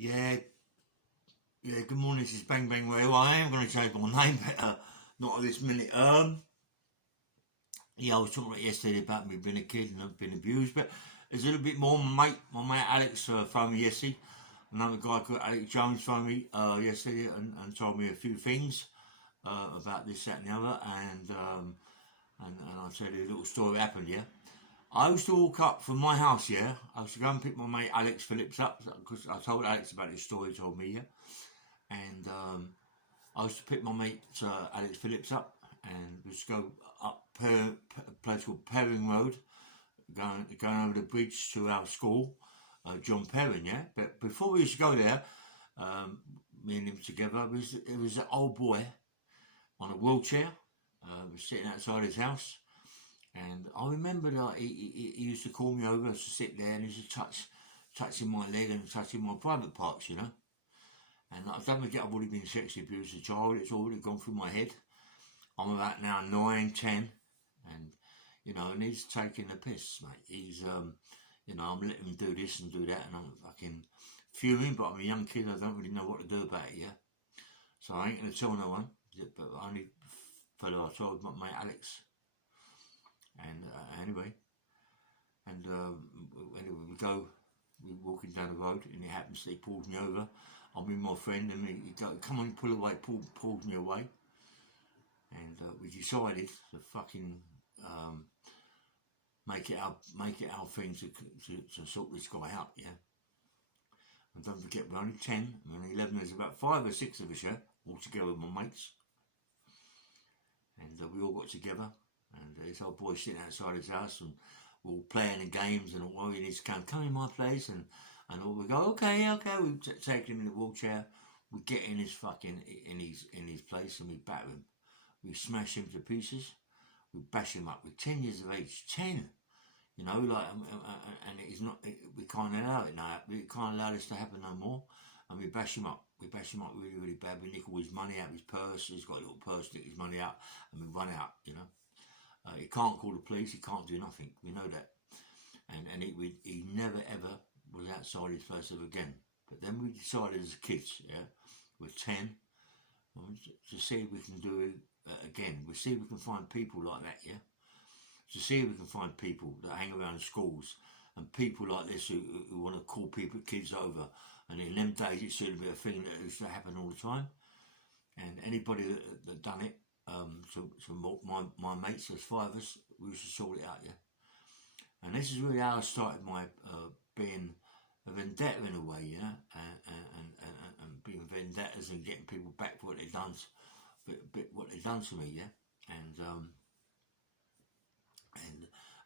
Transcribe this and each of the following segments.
Yeah, yeah. Good morning. This is Bang Bang Ray. Well, I am going to change my name, but not at this minute. Yeah, I was talking about yesterday about me being a kid and I've been abused, but there's a little bit more. My mate Alex phoned me yesterday. Another guy called Alex Jones phoned me yesterday and told me a few things about this, that, and the other, and I said a little story happened. Yeah, I used to walk up from my house. Yeah, I used to go and pick my mate Alex Phillips up because I told Alex about this story. He told me. Yeah, and I used to pick my mate Alex Phillips up and just go up a place called Perring Road, going over the bridge to our school, John Perrin, yeah. But before we used to go there, um, me and him together, it was an old boy on a wheelchair, was sitting outside his house, and I remember that he used to call me over to sit there, and he used to touching my leg and touching my private parts, you know. And I don't forget I've already been sexually abused as a child. It's already gone through my head. I'm about now 9, 10, and and he's taking the piss, mate. I'm letting him do this and do that, and I'm fucking fuming. But I'm a young kid. I don't really know what to do about it. Yeah, so I ain't gonna tell no one. But only fellow I told my mate Alex. And anyway, anyway, we're walking down the road, and it happens that he pulls me over. I'm with my friend, and he goes, "Come on, pull away," pulls me away, and we decided to fucking um, make it our thing to sort this guy out, yeah. And don't forget, we're only 10, we're only 11. There's about 5 or 6 of us, yeah, all together with my mates, and we all got together, and this old boy sitting outside his house, and we're all playing the games, and all he needs to come in my place, and all we go, okay, we take him in the wheelchair, we get in his fucking in his place, and we batter him, we smash him to pieces, we bash him up. With 10 years of age, 10. And it's not. We can't allow it now. We can't allow this to happen no more. And we bash him up. We bash him up really, really bad. We nick all his money out of his purse. He's got a little purse, nick his money out, and we run out. He can't call the police. He can't do nothing. We know that. And he never ever was outside his place ever again. But then we decided as kids, yeah, we're 10, to see if we can do it again. We see if we can find people like that, yeah. To see if we can find people that hang around schools and people like this who want to call kids over. And in them days, it seemed to be a thing that used to happen all the time. And anybody that done it, so my mates, there's 5 of us, we used to sort it out, yeah. And this is really how I started my being a vendetta in a way, you know, and being vendettas and getting people back for what they've done, what they've done to me, yeah. And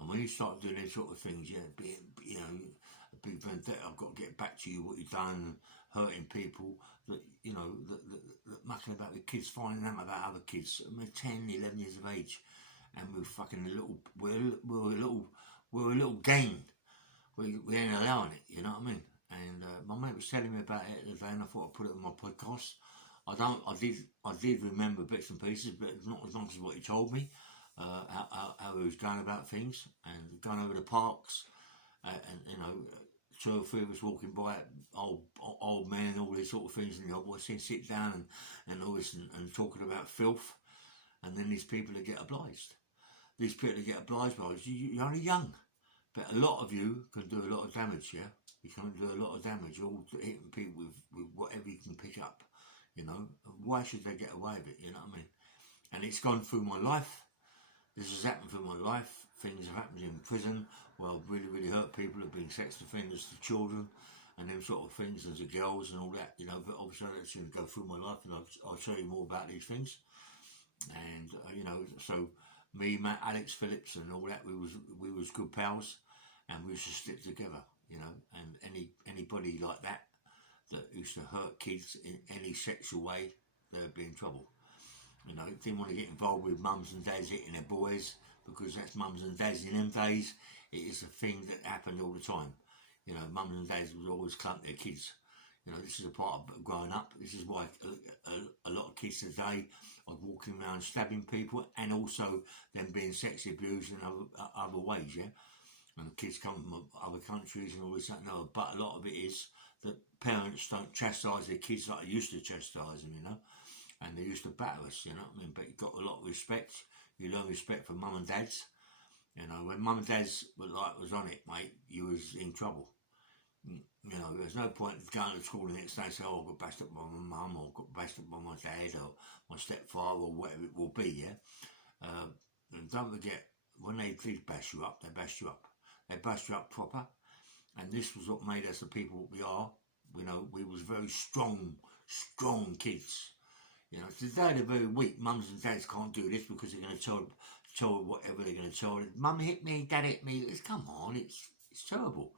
and when you start doing these sort of things, yeah, a big vendetta, I've got to get back to you what you've done, hurting people, that mucking about with kids, finding out about other kids. I mean, 10, 11 years of age, and we're fucking we're a little gang. We ain't allowing it, you know what I mean? And my mate was telling me about it the other day, and I thought I'd put it on my podcast. I did remember bits and pieces, but not as much as what he told me. How he was going about things and going over the parks, and 2 or 3 of us walking by, old men and all these sort of things, and the old boy saying sit down and all this and talking about filth, and then these people that get obliged. These people that get obliged by you're only young, but a lot of you can do a lot of damage, yeah? You can do a lot of damage, all hitting people with whatever you can pick up, you know? Why should they get away with it, you know what I mean? And it's gone through my life. This has happened through my life. Things have happened in prison where I've really, really hurt people, have been sex offenders to children and them sort of things, and to girls and all that, you know. But obviously that's going to go through my life, and I'll tell you more about these things. And, so me, Matt, Alex Phillips and all that, we was good pals, and we used to stick together, you know. And anybody like that used to hurt kids in any sexual way, they'd be in trouble. Didn't want to get involved with mums and dads hitting their boys, because that's mums and dads in them days. It is a thing that happened all the time. Mums and dads would always clump their kids. This is a part of growing up. This is why a lot of kids today are walking around stabbing people, and also them being sexually abused in other ways, yeah? And the kids come from other countries and all this, that and other. But a lot of it is that parents don't chastise their kids like they used to chastise them, you know, and they used to batter us, you know what I mean? But you got a lot of respect. You learn respect from mum and dads. You know, when mum and dads was on it, mate, you was in trouble. You know, there's no point going to school the next day and say, oh, I got bashed up by my mum, or got bashed up by my dad, or my stepfather, or whatever it will be, yeah? And don't forget, when they did bash you up, they bashed you up. They bashed you up proper. And this was what made us the people we are. You know, we was very strong kids. You know, today they're very weak. Mums and dads can't do this because they're going to tell whatever they're going to tell. Mum hit me, dad hit me. Come on, it's terrible.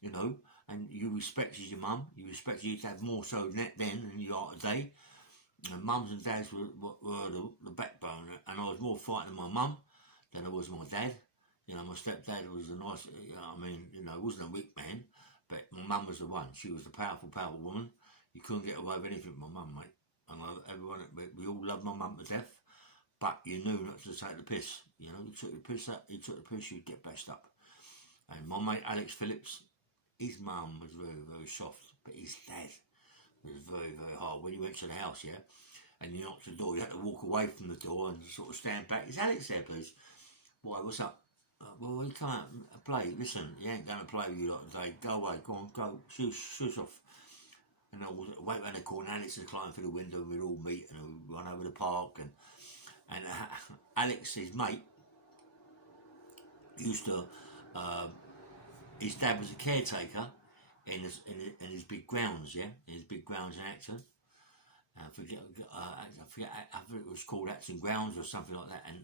You know, and you respected your mum. You respected your dad more so then than you are today. And mums and dads were the backbone. And I was more frightened of my mum than I was my dad. You know, my stepdad was a nice, you know, I mean, you know, he wasn't a weak man, but my mum was the one. She was the powerful woman. You couldn't get away with anything with my mum, mate. And everyone, we all loved my mum to death, but you knew not to take the piss. You know, you took the piss, you'd get bashed up. And my mate Alex Phillips, his mum was very, very soft, but his dad was very, very hard. When you went to the house, yeah, and you knocked the door, you had to walk away from the door and sort of stand back. Is Alex there, please? Why, what's up? Well, he come out and play. Listen, he ain't going to play with you like today. Go away, go on, go, shoes off. And I was wait around the corner, Alex was climbing through the window, and we'd all meet and we'd run over the park. And Alex's mate used to, his dad was a caretaker in his big grounds, yeah, in his big grounds in Acton. I forget it was called Acton Grounds or something like that. And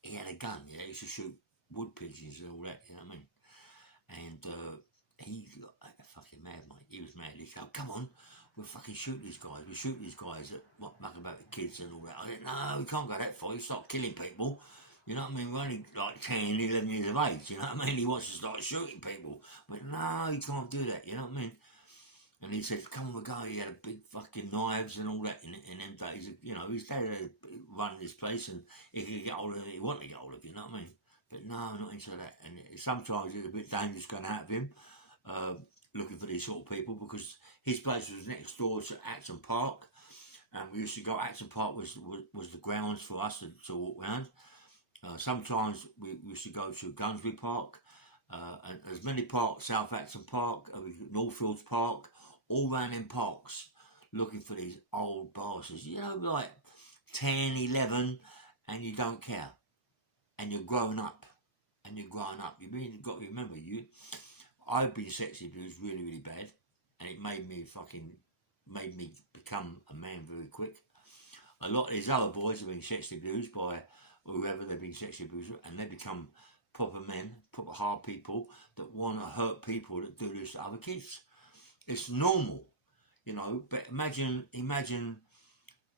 he had a gun, yeah, he used to shoot wood pigeons and all that, you know what I mean? And he's like fucking mad, mate. He was mad. He said, oh, come on, we'll fucking shoot these guys. We'll shoot these guys that muck about the kids and all that. I said, no, we can't go that far. You start killing people. You know what I mean? We're only like 10, 11 years of age. You know what I mean? He wants to start shooting people. I went, no, you can't do that. You know what I mean? And he said, come on, we'll go. He had a big fucking knives and all that in them days. You know, his dad had run this place and he could get hold of it. He wanted to get hold of it, you know what I mean? But no, not into that. And sometimes it's a bit dangerous going out of him, looking for these sort of people, because his place was next door to Acton Park, and we used to go. Acton Park was the grounds for us to walk around. Sometimes we used to go to Gunsbury Park, and there's many parks, South Acton Park, Northfields Park, all round in parks, looking for these old bastards. You know, like 10, 11, and you don't care. And you're growing up, You really got to remember, I've been sexy abused really, really bad, and it made me become a man very quick. A lot of these other boys have been sexually abused by whoever they've been sexually abused with, and they become proper men, proper hard people that want to hurt people that do this to other kids. It's normal, you know, but imagine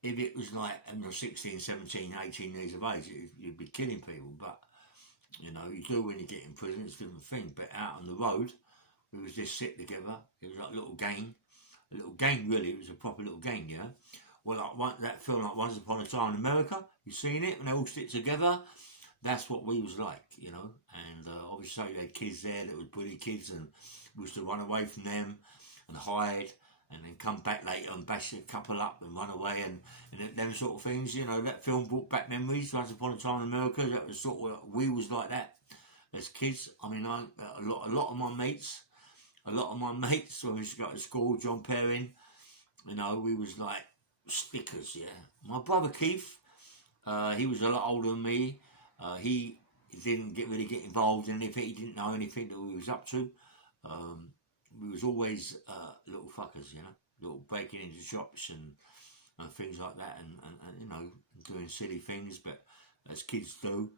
if it was like 16, 17, 18 years of age, you'd be killing people. But, you know, you do when you get in prison, it's a different thing. But out on the road, we was just sit together. It was like a little gang really. It was a proper little gang, you know. Well, like that film like Once Upon a Time in America, you've seen it, when they all stick together. That's what we was like, you know. And obviously you had kids there that would bully kids, and we used to run away from them and hide, and then come back later and bash a couple up and run away, and them sort of things. You know, that film brought back memories. Once Upon a Time in America, that was sort of, we was like that as kids. I mean, a lot of my mates, when we used to go to school, John Perrin, you know, we was like stickers, yeah. My brother Keith, he was a lot older than me. He didn't really get involved in anything. He didn't know anything that we was up to. We was always little fuckers, you know, little breaking into shops and things like that, and you know, doing silly things, but as kids do.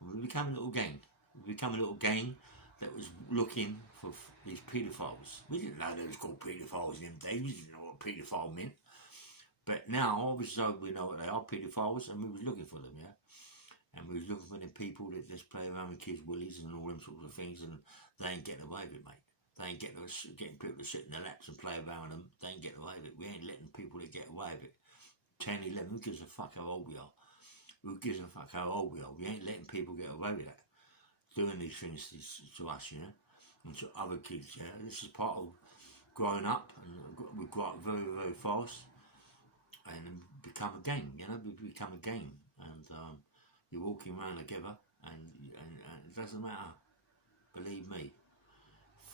We became a little gang. That was looking for these paedophiles. We didn't know they was called paedophiles in them days. We didn't know what paedophile meant. But now, obviously, we know what they are, paedophiles, and we was looking for them, yeah. And we was looking for the people that just play around with kids' willies and all them sorts of things, and they ain't getting away with it, mate. They ain't getting people to sit in their laps and play around them. They ain't getting away with it. We ain't letting people to get away with it. 10, 11, who gives a fuck how old we are? Who gives a fuck how old we are? We ain't letting people get away with that. Doing these things to us, you know, and to other kids, yeah. This is part of grown up and we grew up very, very fast and become a gang, you know, we become a gang, and you're walking around together, and it doesn't matter, believe me,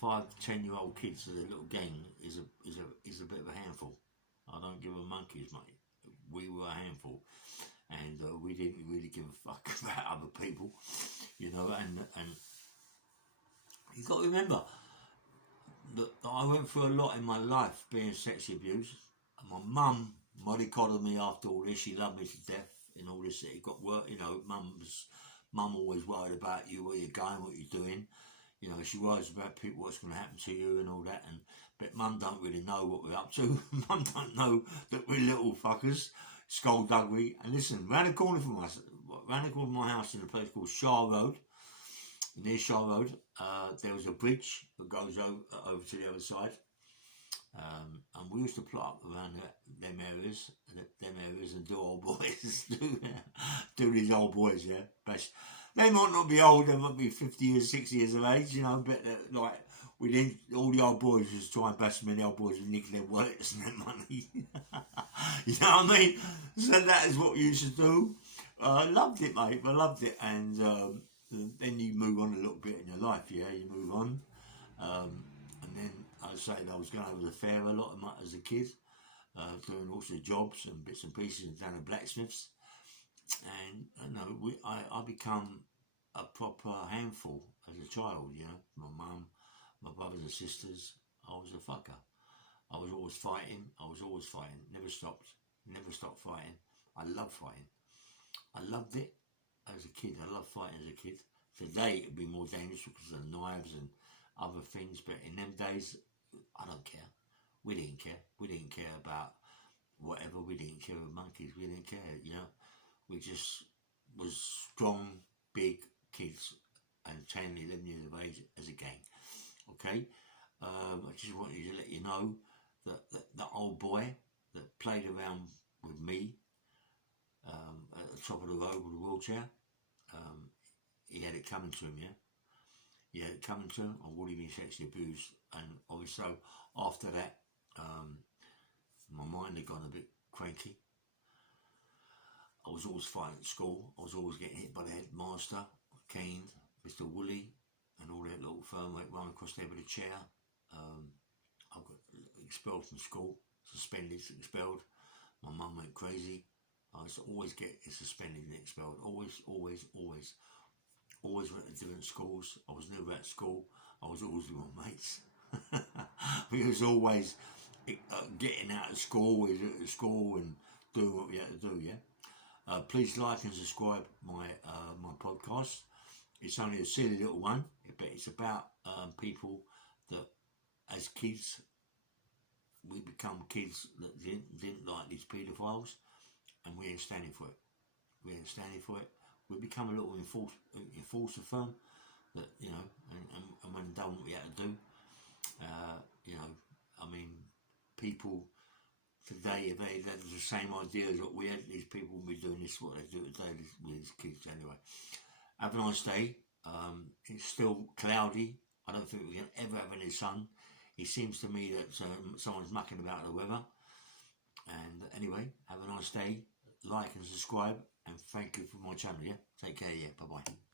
5, 10-year-old kids with a little gang is a bit of a handful. I don't give a monkey's, mate. We were a handful, and we didn't really give a fuck about other people, you know, and you've got to remember that I went through a lot in my life being sexually abused. And my mum mollycoddled me after all this. She loved me to death in all this. It got work, you know. Mum always worried about you, where you're going, what you're doing. You know, she worries about people, what's going to happen to you and all that. But Mum don't really know what we're up to. Mum don't know that we're little fuckers, skullduggery. And listen, round the corner from us, round the corner of my house in a place called Shah Road, near Shah Road, there was a bridge that goes over to the other side. And we used to plot up around them areas and do old boys, do these old boys, yeah. But they might not be old, they might be 50 years, 60 years of age, you know, but like, we didn't, all the old boys just try and bash them, and the old boys would nick their wallets and their money. You know what I mean? So that is what we used to do. Loved it, mate, I loved it. And then you move on a little bit in your life, yeah, you move on. And then I was saying I was going over the fair a lot as a kid, doing all sorts of jobs and bits and pieces down at blacksmiths. And you know, I become a proper handful as a child, you know. My mum, my brothers and sisters, I was a fucker. I was always fighting, never stopped fighting. I loved fighting. I loved it as a kid, I loved fighting as a kid. Today it would be more dangerous because of knives and other things, but in them days, I don't care. We didn't care about whatever, we didn't care with monkeys, we didn't care, you know. We just was strong, big kids and 10, 11 years of age as a gang, okay? I just wanted to let you know that the old boy that played around with me at the top of the road with a wheelchair, he had it coming to him, yeah? He had it coming to him. I would have been sexually abused, and obviously after that, my mind had gone a bit cranky. I was always fighting at school. I was always getting hit by the headmaster, caned, Mr. Woolley, and all that little firm went run across there with a chair. I got expelled from school, suspended, expelled. My mum went crazy. I used to always get suspended and expelled. Always went to different schools. I was never at school. I was always with my mates. We was always getting out of school, and doing what we had to do, yeah? Please like and subscribe my podcast. It's only a silly little one, but it's about people that, as kids, we become kids that didn't like these paedophiles, and we ain't standing for it. We become a little enforcer firm that, you know, and when done what we had to do, you know, I mean, people today, if they had the same idea as what we had, these people will be doing this, what they do today with these kids anyway. Have a nice day. It's still cloudy. I don't think we can ever have any sun. It seems to me that someone's mucking about the weather. And anyway, have a nice day. Like and subscribe, and thank you for my channel, yeah? Take care, yeah? Bye-bye.